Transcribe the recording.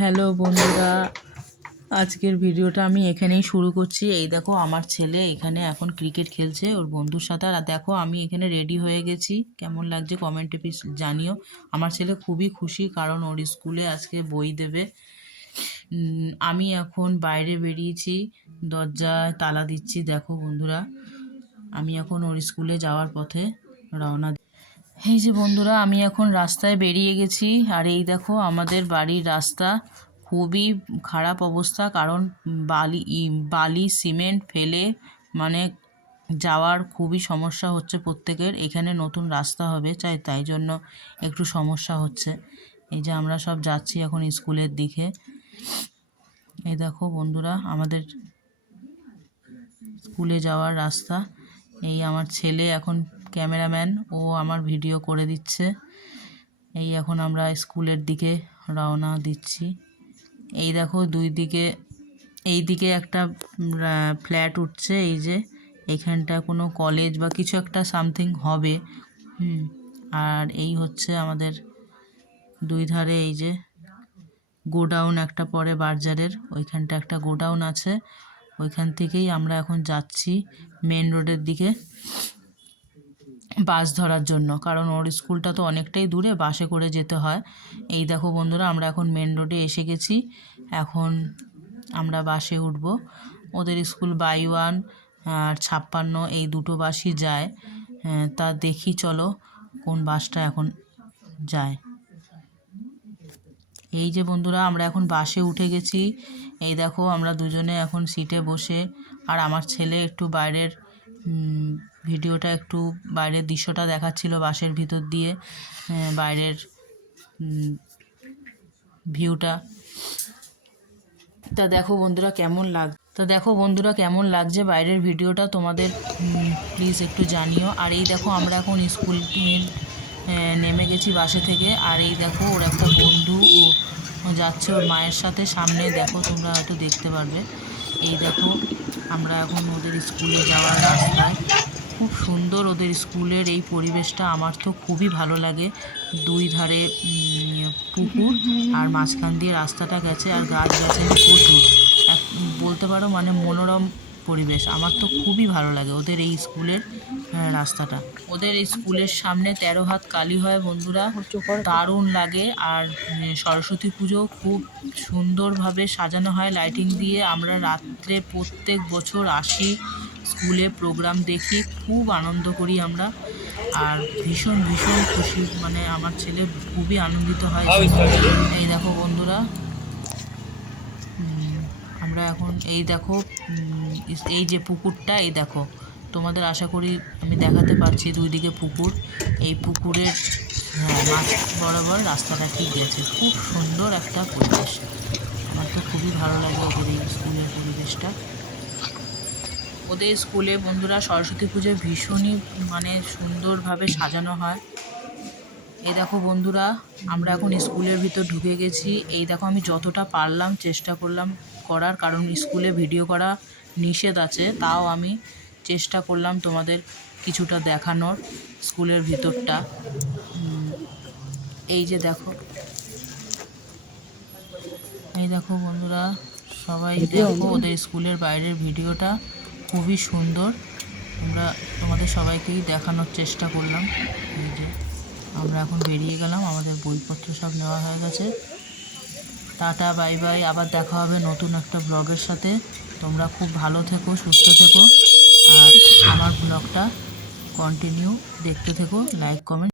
Hello বন্ধুরা, আজকের ভিডিওটা আমি এখানেই শুরু করছি। এই দেখো আমার ছেলে এখানে এখন ক্রিকেট খেলছে ওর বন্ধুর সাথে। আর দেখো আমি এখানে রেডি হয়ে গেছি, কেমন লাগছে কমেন্টে প্লিজ জানিও। আমার ছেলে খুবই খুশি কারণ ওর স্কুলে আজকে বই দেবে। আমি এখন বাইরে বেরিয়েছি, দরজায় তালা দিচ্ছি। দেখো বন্ধুরা, আমি এখন ওর স্কুলে যাওয়ার পথে রওনা। এই যে বন্ধুরা, আমি এখন রাস্তায় বেরিয়ে গেছি। আর এই দেখো আমাদের বাড়ির রাস্তা খুবই খারাপ অবস্থা, কারণ বালি সিমেন্ট ফেলে মানে যাওয়ার খুবই সমস্যা হচ্ছে প্রত্যেকের। এখানে নতুন রাস্তা হবে তাই জন্য একটু সমস্যা হচ্ছে। এই যে আমরা সব যাচ্ছি এখন স্কুলের দিকে। এই দেখো বন্ধুরা আমাদের স্কুলে যাওয়ার রাস্তা। এই আমার ছেলে এখন ক্যামেরাম্যান, ও আমার ভিডিও করে দিচ্ছে। এই এখন আমরা স্কুলের দিকে রওনা দিচ্ছি। এই দেখো দুই দিকে, এই দিকে একটা ফ্ল্যাট উঠছে। এই যে এখানটা কোনো কলেজ বা কিছু একটা সামথিং হবে। আর এই হচ্ছে আমাদের দুই ধারে এই যে গোডাউন একটা পরে বার্জারের, ওইখানটা একটা গোডাউন আছে। ওইখান থেকেই আমরা এখন যাচ্ছি মেন রোডের দিকে বাস ধরার জন্য, কারণ ওর স্কুলটা তো অনেকটাই দূরে, বাসে করে যেতে হয়। এই দেখো বন্ধুরা, আমরা এখন মেন রোডে এসে গেছি। এখন আমরা বাসে উঠব। ওদের স্কুল বাই 1 আর 56 এই দুটো বাসই যায়। তা দেখি চলো কোন বাসটা এখন যায়। এই যে বন্ধুরা, আমরা এখন বাসে উঠে গেছি। এই দেখো আমরা দুজনে এখন সিটে বসে, আর আমার ছেলে একটু বাইরের ভিডিওটা, একটু বাইরের দৃশ্যটা দেখাচ্ছিল বাসের ভিতর দিয়ে, বাইরের ভিউটা। তা দেখো বন্ধুরা কেমন লাগছে বাইরের ভিডিওটা তোমাদের, প্লিজ একটু জানিও। আর এই দেখো আমরা এখন স্কুল নেমে গেছি বাসে থেকে। আর এই দেখো ওর একটা বন্ধু ও যাচ্ছে ওর মায়ের সাথে সামনে, দেখো তোমরা হয়তো দেখতে পারবে। এই দেখো আমরা এখন ওদের স্কুলে যাওয়ার রাস্তায়। খুব সুন্দর ওদের স্কুলের এই পরিবেশটা, আমার তো খুবই ভালো লাগে। দুই ধারে পুকুর আর মাঝখান দিয়ে রাস্তাটা গেছে, আর গাছ গাছালি প্রচুর। বলতে পারো মানে মনোরম পরিবেশ। আমার তো খুবই ভালো লাগে ওদের এই স্কুলের রাস্তাটা। ওদের এই স্কুলের সামনে 13 হাত কালী হয় বন্ধুরা, দারুণ লাগে। আর সরস্বতী পুজো খুব সুন্দরভাবে সাজানো হয় লাইটিং দিয়ে। আমরা রাত্রে প্রত্যেক বছর আসি, স্কুলে প্রোগ্রাম দেখি, খুব আনন্দ করি আমরা। আর ভীষণ ভীষণ খুশি, মানে আমার ছেলে খুবই আনন্দিত হয়। এই দেখো বন্ধুরা, আমরা এখন এই দেখো এই যে পুকুরটা, এই দেখো তোমাদের আশা করি আমি দেখাতে পারছি দুই দিকে পুকুর। এই পুকুরের মাছ বরাবর রাস্তাটা ঠিক গেছে। খুব সুন্দর একটা পরিবেশ, আমার তো খুবই ভালো লাগে ওদের এই স্কুলের পরিবেশটা। ওদের স্কুলে বন্ধুরা সরস্বতী পুজো ভীষণই মানে সুন্দরভাবে সাজানো হয়। এই দেখো বন্ধুরা, আমরা এখন স্কুলের ভিতর ঢুকে গেছি। এই দেখো আমি যতটা পারলাম চেষ্টা করলাম করার, কারণ স্কুলে ভিডিও করা নিষেধ আছে, তাও আমি চেষ্টা করলাম তোমাদের কিছুটা দেখানোর স্কুলের ভিতরটা। এই যে দেখো, এই দেখো বন্ধুরা, সবাই দেখো ওদের স্কুলের বাইরের ভিডিওটা খুবই সুন্দর। আমরা তোমাদের সবাইকেই দেখানোর চেষ্টা করলাম। এই যে আমরা এখন বেরিয়ে গেলাম, আমাদের বইপত্র সব নেওয়া হয়ে গেছে। টাটা বাই বাই, আবার দেখা হবে নতুন একটা ব্লগের সাথে। তোমরা খুব ভালো থেকো, সুস্থ থেকো, আর আমার ব্লগটা কন্টিনিউ দেখতে থেকো, লাইক কমেন্ট